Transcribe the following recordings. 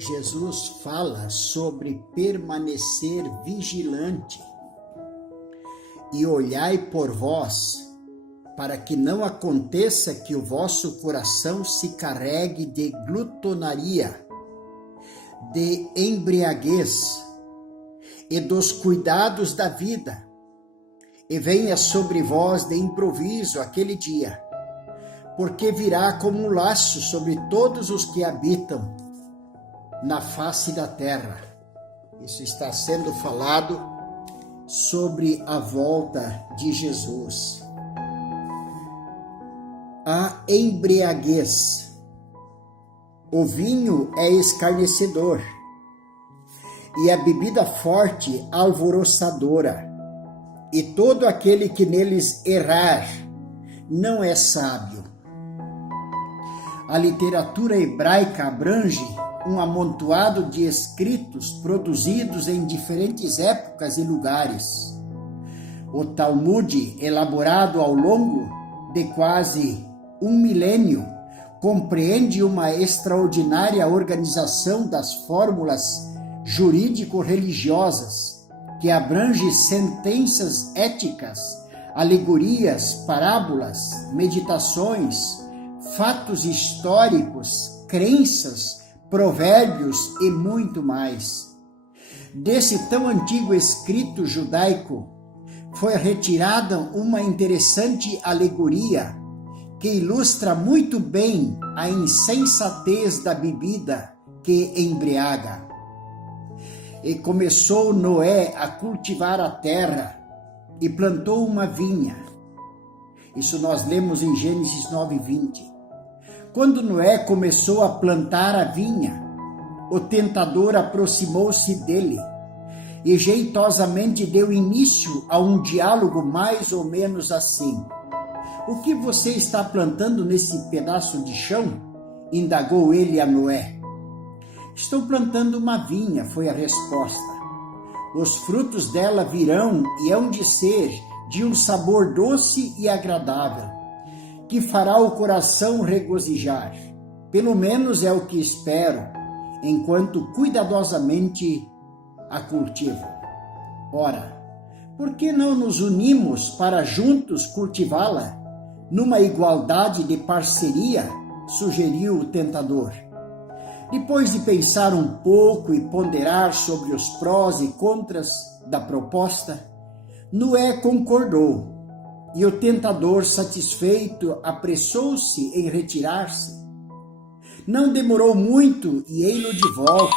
Jesus fala sobre permanecer vigilante e olhai por vós, para que não aconteça que o vosso coração se carregue de glutonaria, de embriaguez e dos cuidados da vida, e venha sobre vós de improviso aquele dia, porque virá como um laço sobre todos os que habitam na face da terra. Isso está sendo falado sobre a volta de Jesus. A embriaguez. O vinho é escarnecedor e a bebida forte alvoroçadora, e todo aquele que neles errar não é sábio. A literatura hebraica abrange um amontoado de escritos produzidos em diferentes épocas e lugares. O Talmud, elaborado ao longo de quase um milênio, compreende uma extraordinária organização das fórmulas jurídico-religiosas, que abrange sentenças éticas, alegorias, parábolas, meditações, fatos históricos, crenças, provérbios e muito mais. Desse tão antigo escrito judaico foi retirada uma interessante alegoria que ilustra muito bem a insensatez da bebida que embriaga. E começou Noé a cultivar a terra e plantou uma vinha. Isso nós lemos em Gênesis 9:20. Quando Noé começou a plantar a vinha, o tentador aproximou-se dele e jeitosamente deu início a um diálogo mais ou menos assim. O que você está plantando nesse pedaço de chão? Indagou ele a Noé. Estou plantando uma vinha, foi a resposta. Os frutos dela virão e hão de ser de um sabor doce e agradável, que fará o coração regozijar. Pelo menos é o que espero, enquanto cuidadosamente a cultivo. Ora, por que não nos unimos para juntos cultivá-la numa igualdade de parceria? Sugeriu o tentador. Depois de pensar um pouco e ponderar sobre os prós e contras da proposta, Noé concordou. E o tentador, satisfeito, apressou-se em retirar-se. Não demorou muito e ei-lo de volta,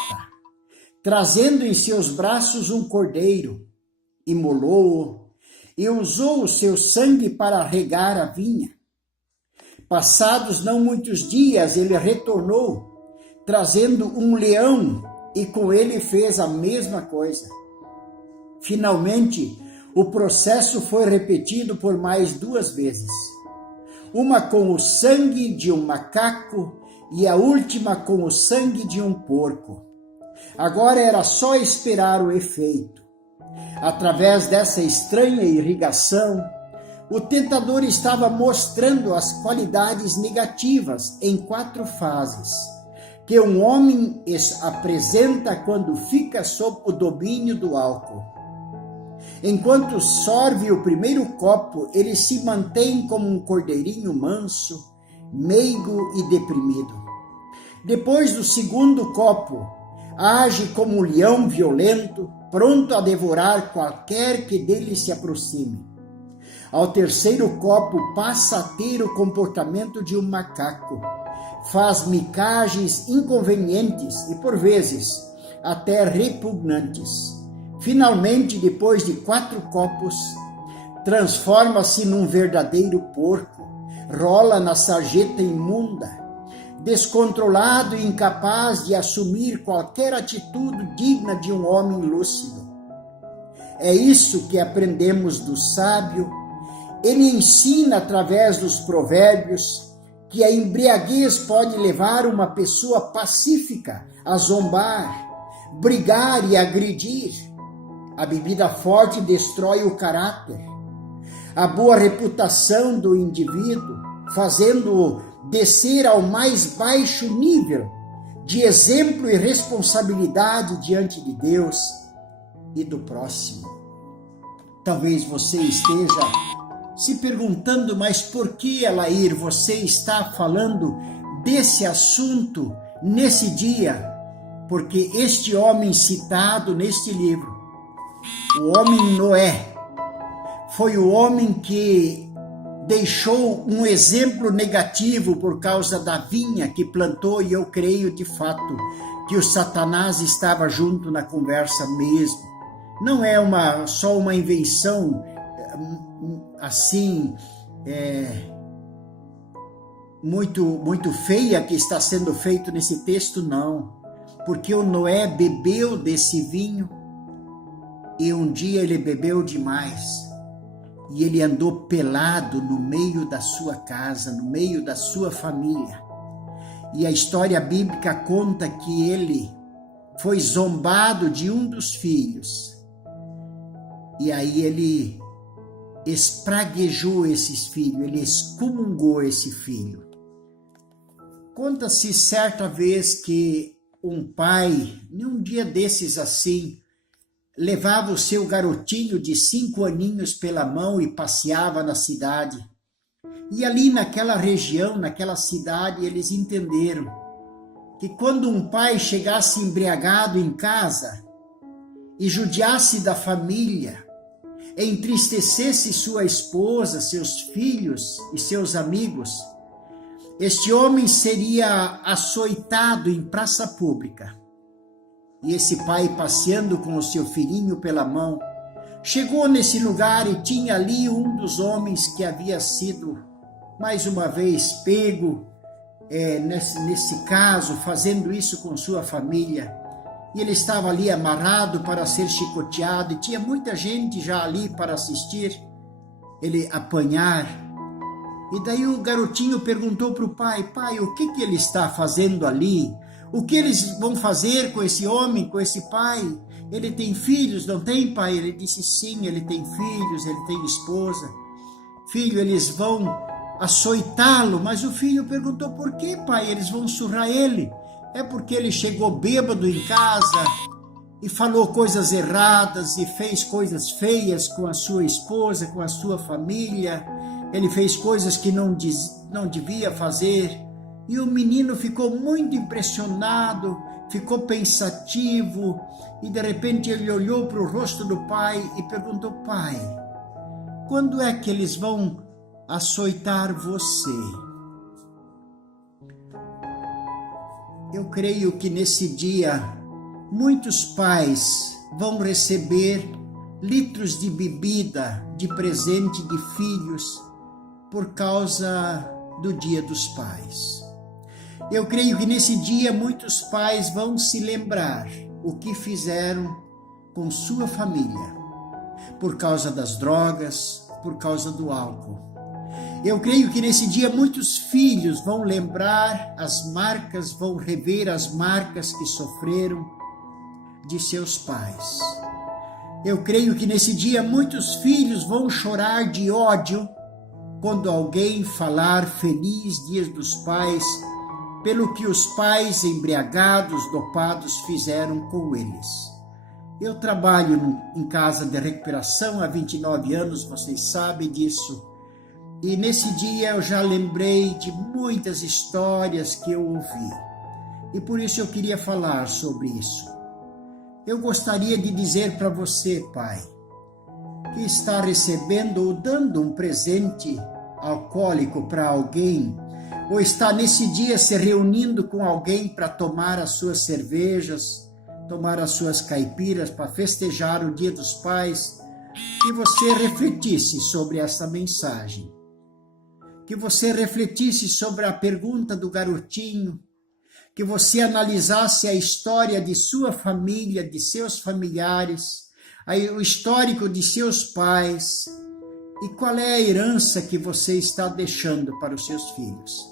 trazendo em seus braços um cordeiro, imolou-o e usou o seu sangue para regar a vinha. Passados não muitos dias, ele retornou, trazendo um leão, e com ele fez a mesma coisa. Finalmente, o processo foi repetido por mais 2 vezes. Uma com o sangue de um macaco e a última com o sangue de um porco. Agora era só esperar o efeito. Através dessa estranha irrigação, o tentador estava mostrando as qualidades negativas em 4 fases, que um homem apresenta quando fica sob o domínio do álcool. Enquanto sorve o primeiro copo, ele se mantém como um cordeirinho manso, meigo e deprimido. Depois do segundo copo, age como um leão violento, pronto a devorar qualquer que dele se aproxime. Ao terceiro copo, passa a ter o comportamento de um macaco. Faz micagens inconvenientes e, por vezes, até repugnantes. Finalmente, depois de 4 copos, transforma-se num verdadeiro porco, rola na sarjeta imunda, descontrolado e incapaz de assumir qualquer atitude digna de um homem lúcido. É isso que aprendemos do sábio. Ele ensina através dos provérbios que a embriaguez pode levar uma pessoa pacífica a zombar, brigar e agredir. A bebida forte destrói o caráter, a boa reputação do indivíduo, fazendo-o descer ao mais baixo nível de exemplo e responsabilidade diante de Deus e do próximo. Talvez você esteja se perguntando, mas por que, Alair, você está falando desse assunto nesse dia? Porque este homem citado neste livro, o homem Noé, foi o homem que deixou um exemplo negativo por causa da vinha que plantou, e eu creio de fato que o Satanás estava junto na conversa mesmo. Não é só uma invenção assim muito feia que está sendo feito nesse texto, não. Porque o Noé bebeu desse vinho e um dia ele bebeu demais. E ele andou pelado no meio da sua casa, no meio da sua família. E a história bíblica conta que ele foi zombado de um dos filhos. E aí ele espraguejou esses filhos, ele excomungou esse filho. Conta-se certa vez que um pai, num dia desses assim, levava o seu garotinho de 5 aninhos pela mão e passeava na cidade. E ali naquela região, naquela cidade, eles entenderam que quando um pai chegasse embriagado em casa e judiasse da família, entristecesse sua esposa, seus filhos e seus amigos, este homem seria açoitado em praça pública. E esse pai, passeando com o seu filhinho pela mão, chegou nesse lugar e tinha ali um dos homens que havia sido, mais uma vez, pego nesse caso, fazendo isso com sua família. E ele estava ali amarrado para ser chicoteado, e tinha muita gente já ali para assistir ele apanhar. E daí o garotinho perguntou para o pai: pai, o que ele está fazendo ali? O que eles vão fazer com esse homem, com esse pai? Ele tem filhos, não tem, pai? Ele disse sim, ele tem filhos, ele tem esposa. Filho, eles vão açoitá-lo. Mas o filho perguntou: por que, pai? Eles vão surrar ele. É porque ele chegou bêbado em casa e falou coisas erradas e fez coisas feias com a sua esposa, com a sua família. Ele fez coisas que não devia fazer. E o menino ficou muito impressionado, ficou pensativo, e de repente ele olhou para o rosto do pai e perguntou: pai, quando é que eles vão açoitar você? Eu creio que nesse dia muitos pais vão receber litros de bebida, de presente de filhos, por causa do Dia dos Pais. Eu creio que nesse dia muitos pais vão se lembrar o que fizeram com sua família, por causa das drogas, por causa do álcool. Eu creio que nesse dia muitos filhos vão lembrar as marcas, vão rever as marcas que sofreram de seus pais. Eu creio que nesse dia muitos filhos vão chorar de ódio quando alguém falar Feliz Dia dos Pais, pelo que os pais embriagados, dopados fizeram com eles. Eu trabalho em casa de recuperação há 29 anos, vocês sabem disso. E nesse dia eu já lembrei de muitas histórias que eu ouvi. E por isso eu queria falar sobre isso. Eu gostaria de dizer para você, pai, que está recebendo ou dando um presente alcoólico para alguém, ou está nesse dia se reunindo com alguém para tomar as suas cervejas, tomar as suas caipiras para festejar o Dia dos Pais, que você refletisse sobre essa mensagem, que você refletisse sobre a pergunta do garotinho, que você analisasse a história de sua família, de seus familiares, o histórico de seus pais, e qual é a herança que você está deixando para os seus filhos.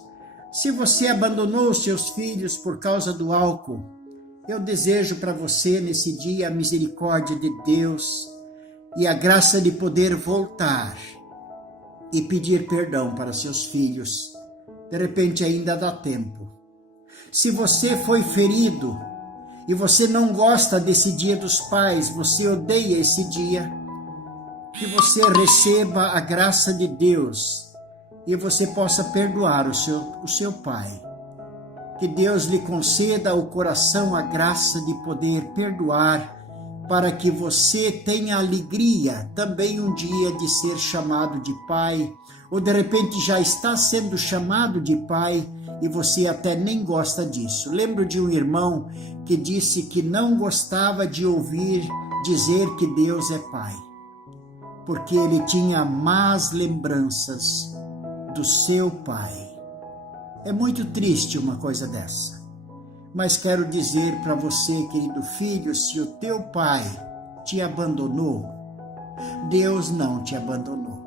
Se você abandonou os seus filhos por causa do álcool, eu desejo para você nesse dia a misericórdia de Deus e a graça de poder voltar e pedir perdão para seus filhos. De repente ainda dá tempo. Se você foi ferido e você não gosta desse Dia dos Pais, você odeia esse dia, que você receba a graça de Deus e você possa perdoar o seu pai. Que Deus lhe conceda ao coração a graça de poder perdoar, para que você tenha alegria também um dia de ser chamado de pai, ou de repente já está sendo chamado de pai e você até nem gosta disso. Lembro de um irmão que disse que não gostava de ouvir dizer que Deus é pai, porque ele tinha más lembranças do seu pai. É muito triste uma coisa dessa. Mas quero dizer para você, querido filho, se o teu pai te abandonou, Deus não te abandonou.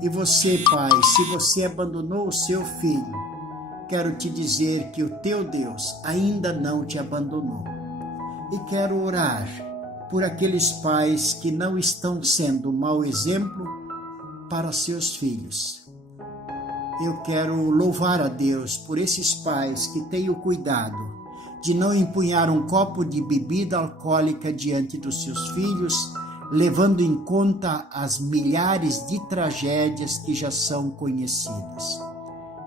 E você, pai, se você abandonou o seu filho, quero te dizer que o teu Deus ainda não te abandonou. E quero orar por aqueles pais que não estão sendo um mau exemplo para seus filhos. Eu quero louvar a Deus por esses pais que têm o cuidado de não empunhar um copo de bebida alcoólica diante dos seus filhos, levando em conta as milhares de tragédias que já são conhecidas.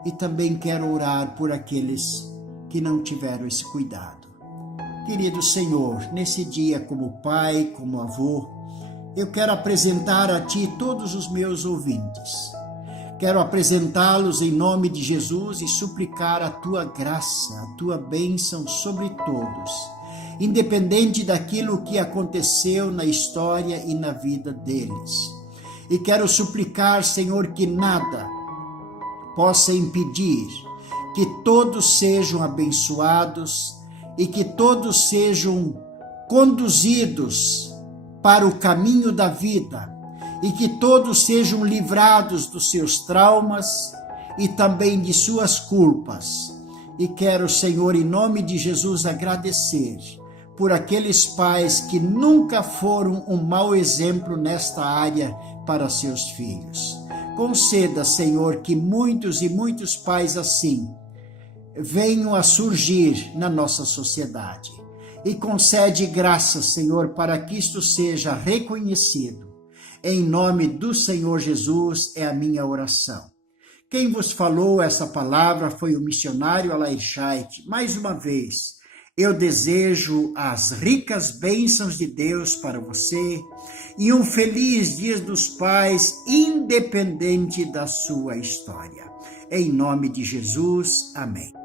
E também quero orar por aqueles que não tiveram esse cuidado. Querido Senhor, nesse dia como pai, como avô, eu quero apresentar a Ti todos os meus ouvintes. Quero apresentá-los em nome de Jesus e suplicar a Tua graça, a Tua bênção sobre todos, independente daquilo que aconteceu na história e na vida deles. E quero suplicar, Senhor, que nada possa impedir que todos sejam abençoados e que todos sejam conduzidos para o caminho da vida, e que todos sejam livrados dos seus traumas e também de suas culpas. E quero, Senhor, em nome de Jesus, agradecer por aqueles pais que nunca foram um mau exemplo nesta área para seus filhos. Conceda, Senhor, que muitos e muitos pais assim venham a surgir na nossa sociedade. E concede graça, Senhor, para que isto seja reconhecido. Em nome do Senhor Jesus é a minha oração. Quem vos falou essa palavra foi o missionário Alair Scheidt. Mais uma vez, eu desejo as ricas bênçãos de Deus para você e um feliz Dia dos Pais, independente da sua história. Em nome de Jesus, amém.